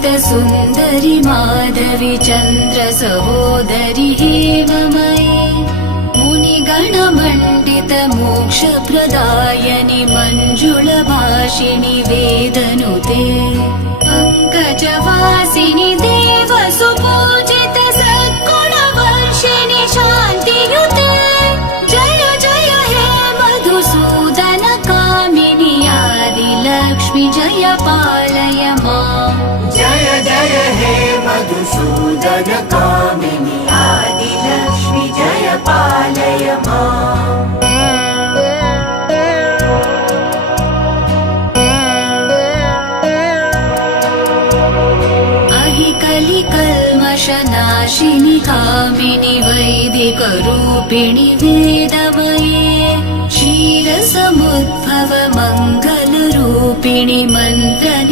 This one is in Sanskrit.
सुन्दरि माधवी चन्द्र सहोदरि हेममयी मुनिगणमण्डित मोक्षप्रदायनि मञ्जुलभाषिणि वेदनुते पङ्कजवासिनि देवसुपूजित सद्गुणवर्षिणि शान्तियुते जय जय हे मधुसूदन कामिनि आदिलक्ष्मि जय पालय माम् जय जय हे मधुसूदन कामिनि आदिलक्ष्मि जय पालय माम् कलिकल्मषनाशिनि कामिनि वैदिकरूपिणि वेदमये क्षीरसमुद्भव मङ्गलरूपिणि मन्त्र